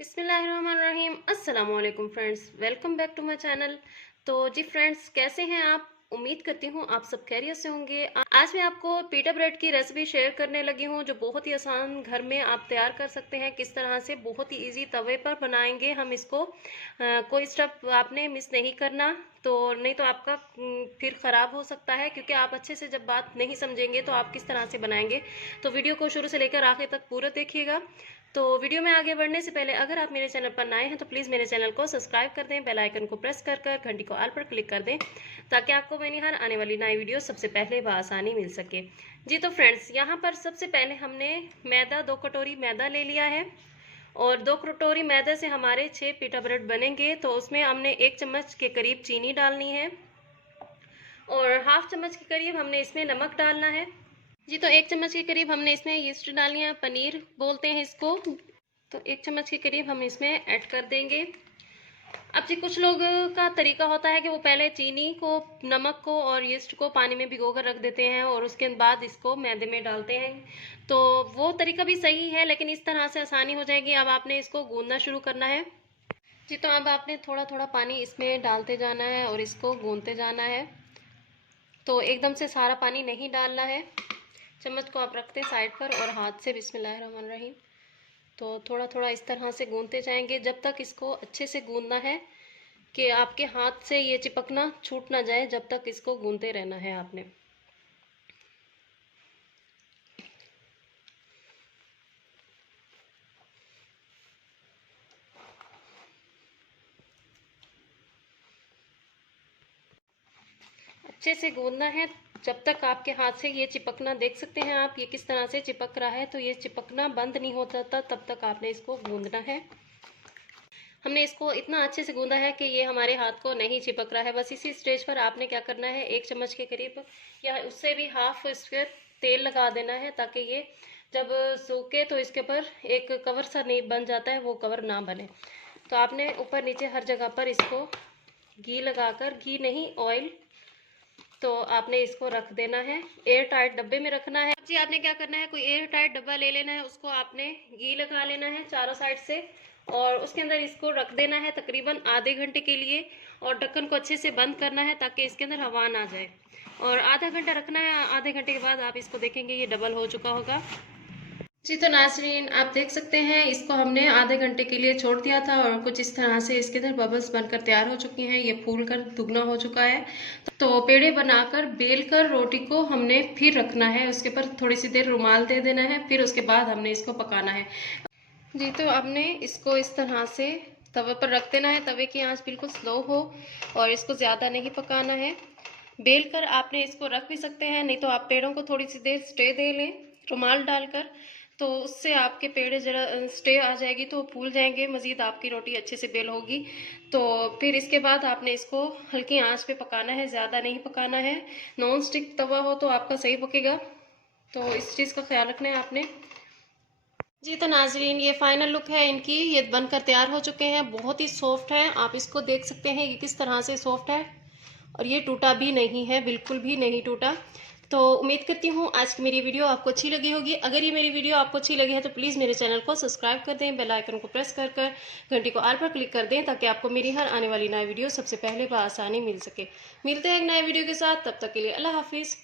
बिस्मिल्लाहिर्रहमानिर्रहीम। अस्सलाम वालेकुम friends, welcome back to my channel. तो जी फ्रेंड्स, कैसे हैं आप? उम्मीद करती हूँ आप सब खैरियत से होंगे। आज मैं आपको पीटा ब्रेड की रेसिपी शेयर करने लगी हूँ, जो बहुत ही आसान घर में आप तैयार कर सकते हैं। किस तरह से बहुत ही इजी तवे पर बनाएंगे हम इसको। कोई स्टेप आपने मिस नहीं करना, तो नहीं तो आपका फिर ख़राब हो सकता है, क्योंकि आप अच्छे से जब बात नहीं समझेंगे तो आप किस तरह से बनाएंगे। तो वीडियो को शुरू से लेकर आखिर तक पूरा देखिएगा। तो वीडियो में आगे बढ़ने से पहले अगर आप मेरे चैनल पर नए हैं तो प्लीज़ मेरे चैनल को सब्सक्राइब कर दें, बेल आइकन को प्रेस कर कर घंटी को ऑल पर क्लिक कर दें, ताकि आपको मेरी हर आने वाली नई वीडियो सबसे पहले बआसानी मिल सके। जी तो फ्रेंड्स, यहाँ पर सबसे पहले हमने मैदा 2 कटोरी मैदा ले लिया है, और 2 कटोरी मैदे से हमारे 6 पीटा ब्रेड बनेंगे। तो उसमें हमने 1 चम्मच के करीब चीनी डालनी है, और हाफ चम्मच के करीब हमने इसमें नमक डालना है। जी तो 1 चम्मच के करीब हमने इसमें यीस्ट डालनी है, पनीर बोलते हैं इसको। तो 1 चम्मच के करीब हम इसमें ऐड कर देंगे। अब जी कुछ लोग का तरीका होता है कि वो पहले चीनी को, नमक को और यीस्ट को पानी में भिगो कर रख देते हैं, और उसके बाद इसको मैदे में डालते हैं। तो वो तरीका भी सही है, लेकिन इस तरह से आसानी हो जाएगी। अब आपने इसको गूंदना शुरू करना है। जी तो अब आपने थोड़ा थोड़ा पानी इसमें डालते जाना है और इसको गूंदते जाना है। तो एकदम से सारा पानी नहीं डालना है। चम्मच को आप रखते हैं साइड पर और हाथ से बिस्मिल्लाहिर्रहमानिर्रहीम तो थोड़ा थोड़ा इस तरह से गूंदते जाएंगे, जब तक इसको अच्छे से गूंदना है कि आपके हाथ से ये चिपकना छूट ना जाए, जब तक इसको गूंदते रहना है आपने। अच्छे से गूंदना है जब तक आपके हाथ से ये चिपकना, देख सकते हैं आप ये किस तरह से चिपक रहा है। तो ये चिपकना बंद नहीं हो जाता, तब तक आपने इसको गूंदना है। हमने इसको इतना अच्छे से गूंदा है कि ये हमारे हाथ को नहीं चिपक रहा है। बस इसी स्टेज पर आपने क्या करना है, 1 चम्मच के करीब या उससे भी हाफ इसके तेल लगा देना है, ताकि ये जब सूखे तो इसके ऊपर एक कवर सा नहीं बन जाता है, वो कवर ना बने। तो आपने ऊपर नीचे हर जगह पर इसको घी लगाकर, घी नहीं ऑयल, तो आपने इसको रख देना है। एयर टाइट डब्बे में रखना है। जी आपने क्या करना है, कोई एयर टाइट डब्बा ले लेना है, उसको आपने घी लगा लेना है चारों साइड से, और उसके अंदर इसको रख देना है तकरीबन आधे घंटे के लिए, और ढक्कन को अच्छे से बंद करना है ताकि इसके अंदर हवा ना जाए। और आधा घंटा रखना है। आधे घंटे के बाद आप इसको देखेंगे ये डबल हो चुका होगा। जी तो नाज़रीन, आप देख सकते हैं इसको हमने आधे घंटे के लिए छोड़ दिया था, और कुछ इस तरह से इसके अंदर बबल्स बनकर तैयार हो चुकी हैं। ये फूल कर दुगना हो चुका है। तो पेड़े बनाकर बेल कर रोटी को हमने फिर रखना है, उसके ऊपर थोड़ी सी देर रुमाल दे देना है, फिर उसके बाद हमने इसको पकाना है। जी तो हमने इसको इस तरह से तवे पर रख देना है। तवे की आंच बिल्कुल स्लो हो, और इसको ज़्यादा नहीं पकाना है। बेल कर आपने इसको रख भी सकते हैं, नहीं तो आप पेड़ों को थोड़ी सी देर स्टे दे लें रुमाल डालकर, तो उससे आपके पेड़ जरा स्टे आ जाएगी, तो फूल जाएंगे, मज़ीद आपकी रोटी अच्छे से बेल होगी। तो फिर इसके बाद आपने इसको हल्की आंच पे पकाना है, ज़्यादा नहीं पकाना है। नॉन स्टिक तवा हो तो आपका सही पकेगा, तो इस चीज़ का ख्याल रखना है आपने। जी तो नाजरीन, ये फाइनल लुक है इनकी। ये बनकर तैयार हो चुके हैं, बहुत ही सॉफ्ट है। आप इसको देख सकते हैं ये किस तरह से सॉफ्ट है, और ये टूटा भी नहीं है, बिल्कुल भी नहीं टूटा। तो उम्मीद करती हूँ आज की मेरी वीडियो आपको अच्छी लगी होगी। अगर ये मेरी वीडियो आपको अच्छी लगी है तो प्लीज़ मेरे चैनल को सब्सक्राइब कर दें, बेल आइकन को प्रेस कर कर घंटी को ऑल पर क्लिक कर दें, ताकि आपको मेरी हर आने वाली नई वीडियो सबसे पहले बआसानी मिल सके। मिलते हैं एक नए वीडियो के साथ, तब तक के लिए अल्लाह हाफिज़।